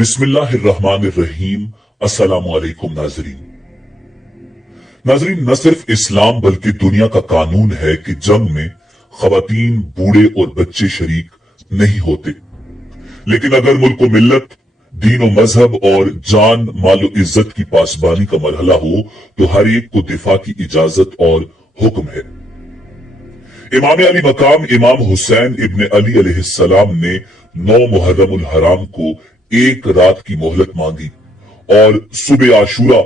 बिस्मिल्लाहिर्रहमानिर्रहीम। अस्सलाम वालेकुम नाजरीन, न सिर्फ इस्लाम बल्कि दुनिया का कानून है कि जंग में खवातीन, बूढ़े और बच्चे शरीक नहीं होते। लेकिन अगर मुल्क मिल्लत, दीन और मजहब और जान मालो इज्जत की पासबानी का मरहला हो तो हर एक को दिफा की इजाजत और हुक्म है। इमाम अली मकाम इमाम हुसैन इब्न अली अलैहिस्सलाम ने 9 मुहर्रमुल हराम को एक रात की मोहलत मांगी और सुबह आशूरा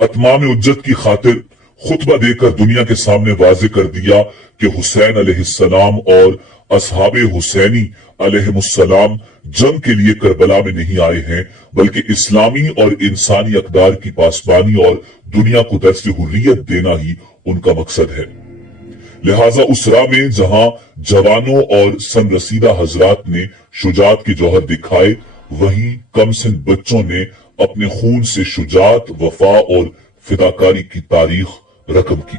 अतमाम उज्जत की खातिर खुतबा देकर दुनिया के सामने वाजे कर दिया कि हुसैन अलैहिस्सलाम और असहाबे हुसैनी अलैहिमुस्सलाम जंग के लिए करबला में नहीं आए हैं, बल्कि इस्लामी और इंसानी अकदार की पासबानी और दुनिया को दर्स हुर्रियत देना ही उनका मकसद है। लिहाजा उस राह में जहां जवानों और सनरसीदा हजरात ने शुजात के जौहर दिखाए, वहीं कम सिन बच्चों ने अपने खून से शुजात, वफा और फिदाकारी की तारीख रकम की।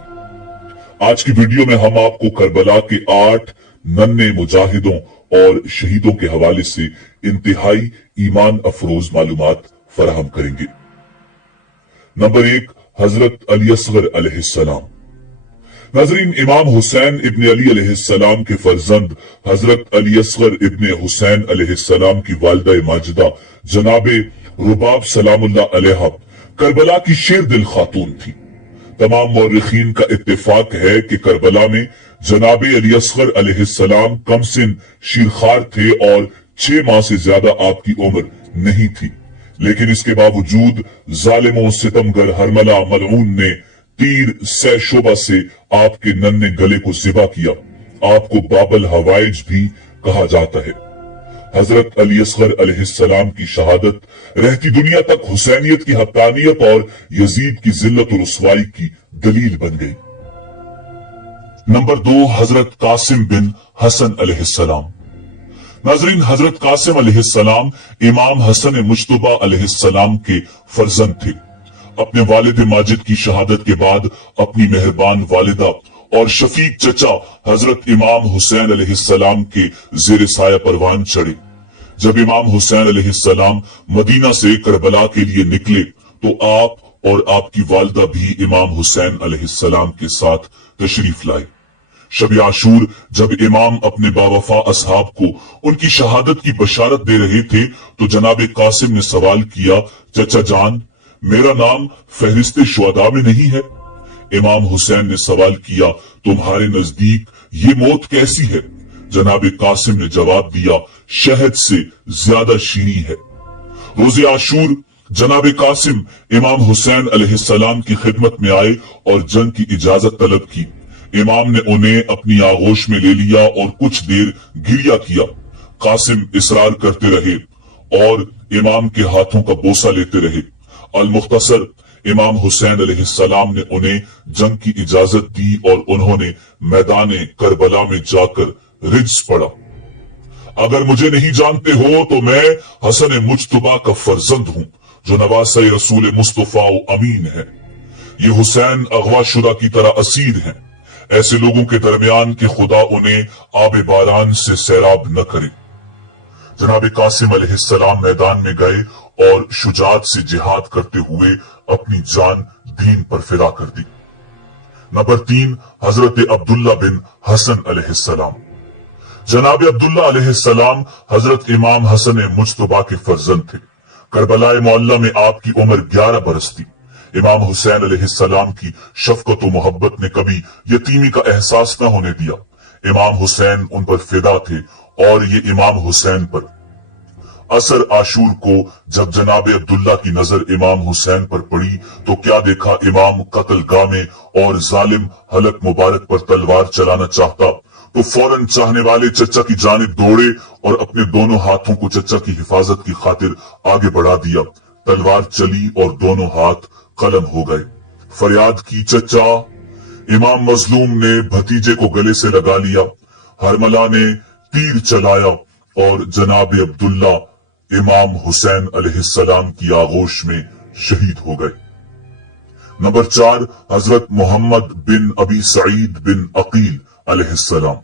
आज की वीडियो में हम आपको करबला के 8 नन्हे मुजाहिदों और शहीदों के हवाले से इंतहाई ईमान अफरोज मालूमात फराहम करेंगे। नंबर 1, हजरत अली असगर अलैहिस्सलाम। नाजरीन, इमाम हुसैन इब्न अली अलैहिस्सलाम के फर्जंद हजरत अली असगर इब्न हुसैन अलैहिस्सलाम की वालिदा माजिदा जनाबे रुबाब सलामुल्लाह अलैहा करबला की शेर दिल खातून थी। तमाम मौर्रिखीन का इत्तेफाक है कि करबला में जनाबे अली असगर अलैहिस्सलाम कमसिन शीरखार थे और 6 माह से ज्यादा आपकी उम्र नहीं थी। लेकिन इसके बावजूद जालिमों सितमगर हरमला मलऊन ने तीर सै शोबा से आपके नन्हे गले को ज़िबा किया। आपको बाबल हवाइज भी कहा जाता है। हजरत अली असगर अलैहिस्सलाम की शहादत रहती दुनिया तक हुसैनियत की हक्कानियत और यजीद की जिल्लत और रुसवाई की दलील बन गई। नंबर 2, हजरत कासिम बिन हसन अलैहिस्सलाम। नाजरीन, हजरत कासिम अलैहिस्सलाम इमाम हसन मुज्तबा अलैहिस्सलाम के फर्जंद थे। अपने वालिद माजिद की शहादत के बाद अपनी मेहरबान वालिदा और शफीक चचा हजरत इमाम हुसैन अलैहिस्सलाम के जेर साया परवान चढ़े। जब इमाम हुसैन अलैहिस्सलाम मदीना से करबला के लिए निकले तो आप और आपकी वालिदा भी इमाम हुसैन अलैहिस्सलाम के साथ तशरीफ लाए। शब आशूर जब इमाम अपने बावफा असहाब को उनकी शहादत की बशारत दे रहे थे तो जनाब कासिम ने सवाल किया, चचा जान, मेरा नाम फहरिस्ते शुहदा में नहीं है? इमाम हुसैन ने सवाल किया, तुम्हारे नजदीक ये मौत कैसी है? जनाब कासिम ने जवाब दिया, शहद से ज्यादा शीरी है। रोज़े आशूर जनाब कासिम इमाम हुसैन अलैहिस्सलाम की खिदमत में आए और जंग की इजाजत तलब की। इमाम ने उन्हें अपनी आगोश में ले लिया और कुछ देर गिरिया किया। कासिम इसरार करते रहे और इमाम के हाथों का बोसा लेते रहे। अल-मुख्तसर इमाम हुसैन अलैहिस्सलाम ने उन्हें जंग की इजाजत दी और उन्होंने मैदान करबला में जाकर रिज्स पढ़ा। अगर मुझे नहीं जानते हो तो मैं हसन मुज्तबा का फर्जंद हूं जो नवासे रसूल मुस्तफा अमीन है। ये हुसैन अगवा शुदा की तरह असीर हैं। ऐसे लोगों के दरमियान के खुदा उन्हें आबे बारान से सैराब न करे। जनाब कासिम अलैहिस्सलाम मैदान में गए और शुजात से जिहाद करते हुए अपनी जान दीन पर फिदा कर दी। नंबर 3, हजरत अब्दुल्ला बिन हसन अलैहिस्सलाम। जनाब अब्दुल्ला अलैहिस्सलाम हजरत इमाम हसन मुज्तबा के फर्जंद थे। करबलाए मोहल्ला में आपकी उम्र 11 बरस थी। इमाम हुसैन अलैहिस्सलाम की शफकत व मोहब्बत ने कभी यतीमी का एहसास न होने दिया। इमाम हुसैन उन पर फिदा थे और ये इमाम हुसैन पर। असर आशूर को जब जनाब अब्दुल्ला की नजर इमाम हुसैन पर पड़ी तो क्या देखा, इमाम कत्लगाह में और जालिम हलक मुबारक पर तलवार चलाना चाहता तो फौरन चाहने वाले चचा की जानिब दौड़े और अपने दोनों हाथों को चचा की हिफाजत की खातिर आगे बढ़ा दिया। तलवार चली और दोनों हाथ कलम हो गए। फरियाद की, चचा। इमाम मजलूम ने भतीजे को गले से लगा लिया। हरमला ने तीर चलाया और जनाब अब्दुल्ला इमाम हुसैन अलैहिस्सलाम की आगोश में शहीद हो गए। नंबर 4, हजरत मोहम्मद बिन अबी सईद बिन अकील अलैहिस्सलाम।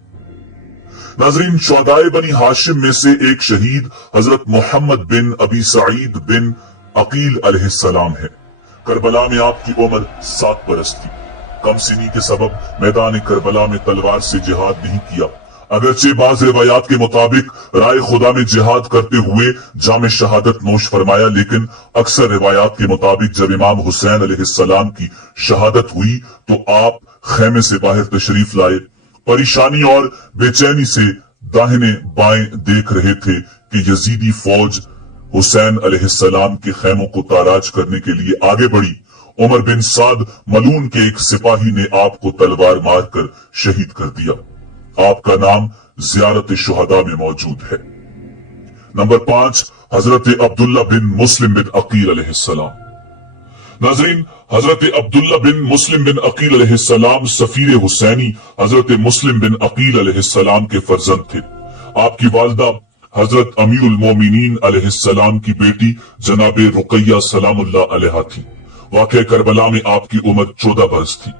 नाजरीन, शुहदाए बनी हाशिम में से एक शहीद हजरत मोहम्मद बिन अबी सईद बिन अकील अलैहिस्सलाम है। करबला में आपकी उम्र 7 बरस थी। कम सिनी के सबब मैदान करबला में तलवार से जिहाद नहीं किया। अगरचे बाज रिवायात के मुताबिक राय खुदा में जिहाद करते हुए जाम शहादत नोश फरमाया, लेकिन अक्सर रिवायात के मुताबिक जब इमाम हुसैन अलैहिस्सलाम की शहादत हुई तो आप खेमे से बाहर तशरीफ लाए। परेशानी और बेचैनी से दाहिने बाएं देख रहे थे कि यजीदी फौज हुसैन अलैहिस्सलाम के खेमों को ताराज करने के लिए आगे बढ़ी। उमर बिन साद मलून के एक सिपाही ने आपको तलवार मारकर शहीद कर दिया। आपका नाम ज़ियारत शुहदा में मौजूद है। नंबर 5, हजरत अब्दुल्ला बिन मुस्लिम बिन अकील अलैहिस्सलाम। नाज़रीन, हजरत अब्दुल्ला बिन मुस्लिम बिन अकील अलैहिस्सलाम सफीर हुसैनी हजरत मुस्लिम बिन अकील अलैहिस्सलाम के फर्जंद थे। आपकी वालिदा हजरत अमीरुल मोमिनीन अलैहिस्सलाम की बेटी जनाब रुकैया सलामुल्लाह अलैहा थी। वाक़या करबला में आपकी उम्र 14 बरस थी।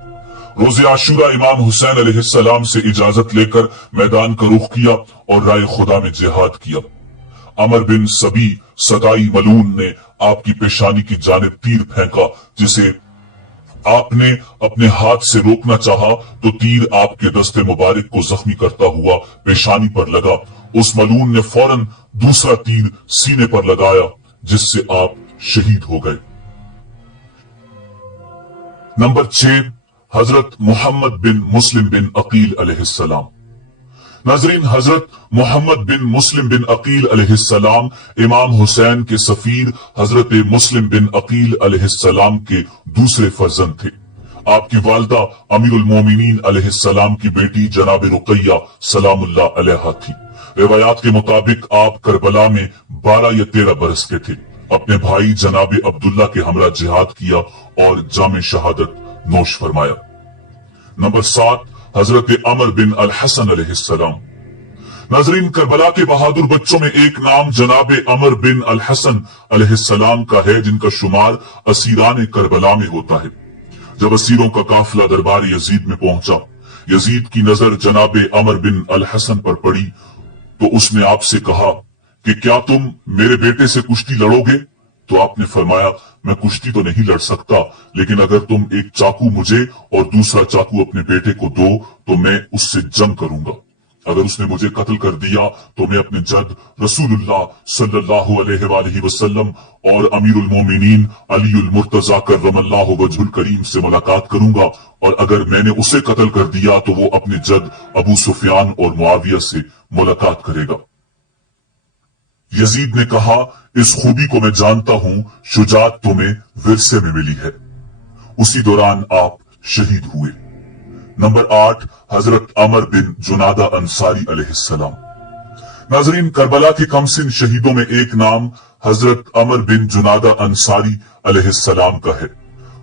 रोज़े आशूरा इमाम हुसैन अलैहिस्सलाम से इजाजत लेकर मैदान का रुख किया और राय खुदा में जिहाद किया। अमर बिन सबी सदाई मलून ने आपकी पेशानी की जानिब तीर फेंका, जिसे आपने अपने हाथ से रोकना चाहा तो तीर आपके दस्ते मुबारक को जख्मी करता हुआ पेशानी पर लगा। उस मलून ने फौरन दूसरा तीर सीने पर लगाया, जिससे आप शहीद हो गए। नंबर 6, हजरत मोहम्मद बिन मुस्लिम बिन अकील अलैहिस्सलाम। नाजरीन, हजरत मोहम्मद बिन मुस्लिम बिन अकील अलैहिस्सलाम इमाम हुसैन के सफीर हजरत मुस्लिम बिन अकील अलैहिस्सलाम के दूसरे फर्जंद थे। आपकी वालिदा अमीरुल मोमिनीन अलैहिस्सलाम की बेटी जनाब रुकैया सलामुल्लाह अलैहा थी। रिवायात के मुताबिक आप करबला में 12 या 13 बरस के थे। अपने भाई जनाब अब्दुल्ला के हमरा जिहाद किया और जाम शहादत नोश फरमाया। नंबर 7, हजरत अमर बिन अल हसन अलैहिस्सलाम। नाजरीन, करबला के बहादुर बच्चों में एक नाम जनाब अमर बिन अल हसन अलैहिस्सलाम का है, जिनका शुमार असीरान करबला में होता है। जब असीरों का काफिला दरबार यजीद में पहुंचा, यजीद की नजर जनाब अमर बिन अल हसन पर पड़ी तो उसने आपसे कहा कि क्या तुम मेरे बेटे से कुश्ती लड़ोगे? तो आपने फरमाया, मैं कुश्ती तो नहीं लड़ सकता, लेकिन अगर तुम एक चाकू मुझे और दूसरा चाकू अपने बेटे को दो तो मैं उससे जंग करूंगा। अगर उसने मुझे कत्ल कर दिया तो मैं अपने जद रसूलुल्लाह सल्लल्लाहु अलैहि वसल्लम और अमीरुल मोमिनीन अलीउल मुर्तजा कर्रमल्लाहु वजहुल करीम से मुलाकात करूंगा, और अगर मैंने उसे कत्ल कर दिया तो वो अपने जद अबू सुफियान और मुआविया से मुलाकात करेगा। यजीद ने कहा, इस खूबी को मैं जानता हूं, शुजात तुम्हें विरसे में मिली है। उसी दौरान आप शहीद हुए। नंबर 8, हजरत अमर बिन जुनादा अंसारी अलैहिस्सलाम। नाजरीन, करबला के कमसिन शहीदों में एक नाम हजरत अमर बिन जुनादा अंसारी अलैहिस्सलाम का है।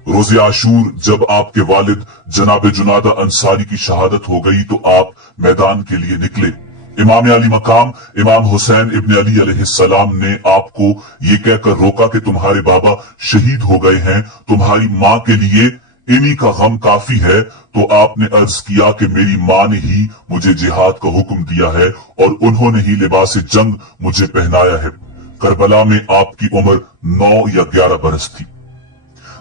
रोज़े आशूर जब आपके वालिद जनाब जुनादा अंसारी की शहादत हो गई तो आप मैदान के लिए निकले। इमाम अली मकाम इमाम हुसैन इब्न अली अलैहिस्सलाम ने आपको ये कहकर रोका कि तुम्हारे बाबा शहीद हो गए हैं, तुम्हारी माँ के लिए इन्हीं का गम काफी है। तो आपने अर्ज किया कि मेरी माँ ने ही मुझे जिहाद का हुक्म दिया है और उन्होंने ही लिबास जंग मुझे पहनाया है। करबला में आपकी उम्र 9 या 11 बरस थी।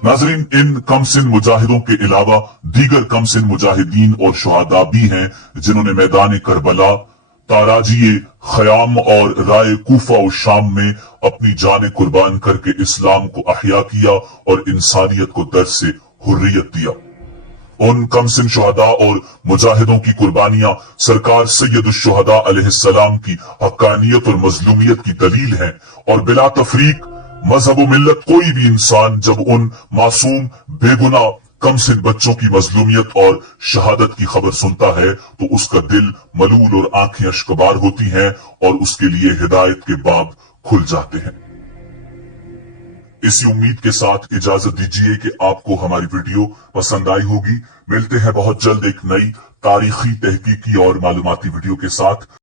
नाजरीन, इन कमसिन मुजाहिदों के अलावा दीगर कमसिन मुजाहिदीन और शुहदा भी हैं जिन्होंने मैदान करबला, ताराजी खयाम और राय कूफा और शाम में अपनी जान कुर्बान करके इस्लाम को अहया किया और इंसानियत को दर्द से हुर्रियत दिया। उन कमसिन शुहदा और मुजाहिदों की कुर्बानियां सरकार सैयदुश्शुहदा अलैहिस्सलाम की हक्कानियत और मजलूमियत की दलील हैं, और बिला तफरीक मजहब मिल्लत कोई भी इंसान जब उन मासूम बेगुनाह कमसिन बच्चों की मजलूमियत और शहादत की खबर सुनता है तो उसका दिल मलूल और आंखें अश्कबार होती हैं और उसके लिए हिदायत के बाब खुल जाते हैं। इसी उम्मीद के साथ इजाजत दीजिए कि आपको हमारी वीडियो पसंद आई होगी। मिलते हैं बहुत जल्द एक नई तारीखी तहकीकी और मालूमाती वीडियो के साथ।